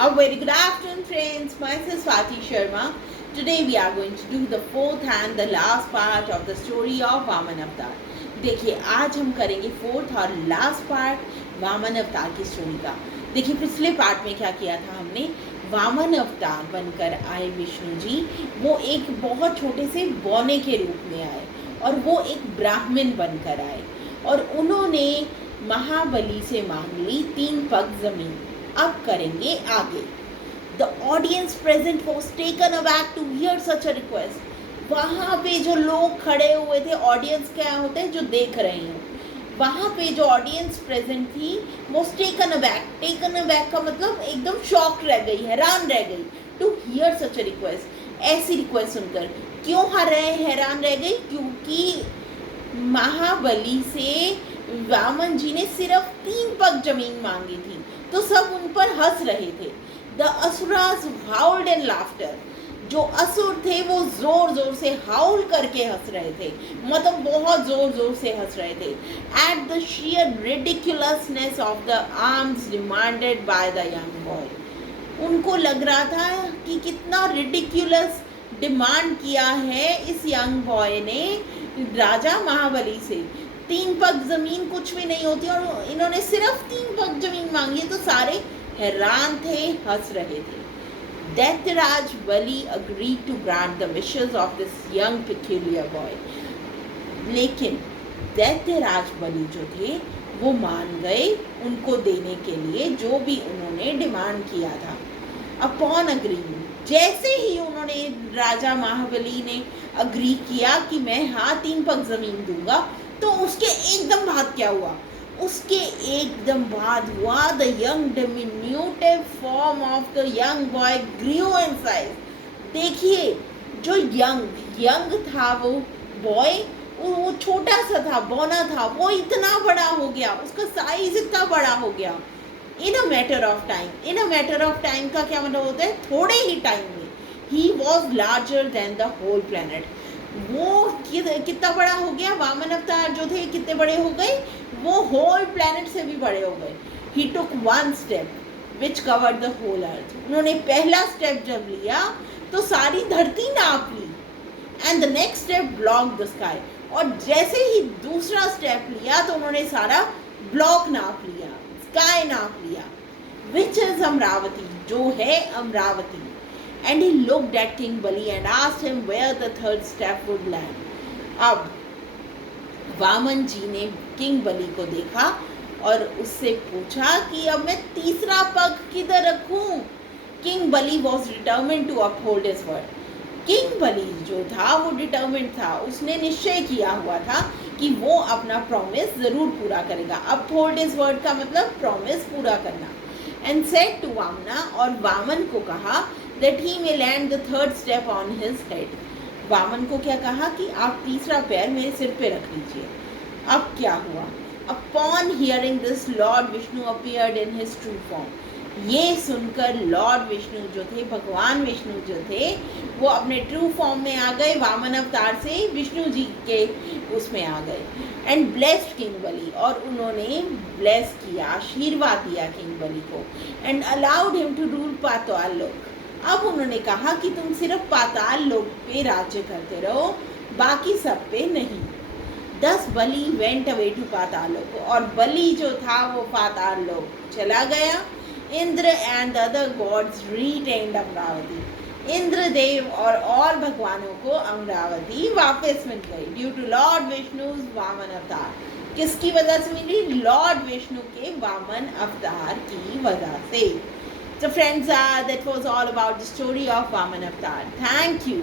A very good afternoon, friends. Myself Swati Sharma. Today we are going to do the fourth and the last part of the story of Vaman अवतार. देखिए आज हम करेंगे fourth और last part Vaman अवतार की story का. देखिए पिछले पार्ट में क्या किया था हमने. वामन अवतार बनकर आए विष्णु जी. वो एक बहुत छोटे से बौने के रूप में आए और वो एक ब्राह्मण बनकर आए और उन्होंने महाबली से मांग ली 3 पग जमीन. अब करेंगे आगे. The audience present was taken aback to hear such a request. वहाँ पे जो लोग खड़े हुए थे, ऑडियंस क्या होते हैं जो देख रहे हैं, वहाँ पे जो ऑडियंस प्रेजेंट थी वो टेकन अबैक. टेकन अबैक का मतलब एकदम शॉक रह गई, हैरान रह गई. To hear such a request, ऐसी रिक्वेस्ट सुनकर. क्यों हैरान रह गई? क्योंकि महाबली से वामन जी ने सिर्फ 3 पग जमीन मांगी थी, तो सब उन पर हंस रहे थे. The asuras howled and laughter. जो असुर थे वो जोर जोर से हाउल करके हंस रहे थे, मतलब बहुत जोर जोर से हंस रहे थे. At the sheer ridiculousness of the arms demanded by the young boy. उनको लग रहा था कि कितना रिडिक्यूलस डिमांड किया है इस यंग बॉय ने राजा महाबली से. 3 पग जमीन कुछ भी नहीं होती और इन्होंने सिर्फ 3 पग जमीन मांगी, तो सारे हैरान थे, हंस रहे थे. दैत्यराज बलि agreed to grant the wishes of this young peculiar boy. लेकिन दैत्यराज बलि जो थे वो मान गए उनको देने के लिए जो भी उन्होंने डिमांड किया था. अपॉन अग्रीमेंट, जैसे ही उन्होंने राजा महाबली ने अग्री किया कि मैं 3 पग जमीन दूंगा, तो उसके एकदम बाद क्या हुआ? उसके एकदम बाद हुआ the young diminutive form of the young boy grew in size. देखिए जो यंग था वो बॉय, वो छोटा सा था, बौना था, वो इतना बड़ा हो गया, उसका साइज इतना बड़ा हो गया. In a matter of time. In a matter of time का क्या मतलब होता है? थोड़े ही टाइम में. He was larger than the whole planet. वो कितना बड़ा हो गया? वामन अवतार जो थे कितने बड़े हो गए? वो होल प्लैनेट से भी बड़े हो गए. He took 1 step which covered the whole earth. उन्होंने पहला स्टेप जब लिया तो सारी धरती नाप ली. And the next step block the sky. और जैसे ही दूसरा स्टेप लिया तो उन्होंने सारा ब्लॉक नाप लिया, स्काई नाप लिया. विच इज अमरावती, जो है Amravati. And he looked at King Bali and asked him where the 3rd step would land. अब वामन जी ने किंग बलि को देखा और उससे पूछा कि अब मैं तीसरा पग किधर रखूं. King Bali was determined to uphold his word. King Bali जो था वो डिटर्मिन्ड था, उसने निश्चय किया हुआ था कि वो अपना प्रॉमिस जरूर पूरा करेगा. अपहोल्ड हिज वर्ड का मतलब प्रॉमिस पूरा करना. एंड सेड टू वामना, और वामन को कहा that he may land the 3rd step on his head. Vaman को क्या कहा कि आप तीसरा पैर मेरे सिर पे रख लीजिए. अब क्या हुआ? Upon hearing this, Lord Vishnu appeared in his true form. ये सुनकर लॉर्ड विष्णु जो थे, भगवान विष्णु जो थे, वो अपने ट्रू फॉर्म में आ गए. वामन अवतार से विष्णु जी के उसमें आ गए. एंड ब्लेस्ड किंग बलि, और उन्होंने ब्लेस किया, आशीर्वाद दिया किंग बलि को. And allowed him to rule Patal Lok. अब उन्होंने कहा कि तुम सिर्फ पाताल लोक पे राज्य करते रहो, बाकी सब पे नहीं. 10 बलि वेंट अवे टू पाताल लोक, और बलि जो था वो पाताल लोक चला गया. Indra and other gods retained Amravati. Indradev और भगवानों को अमरावती वापस मिल गई due to lord Vishnu's Vaman avatar. किसकी वजह से मिली? लॉर्ड विष्णु के वामन अवतार की वजह से. So friends, that was all about the story of Vaman Avatar. Thank you.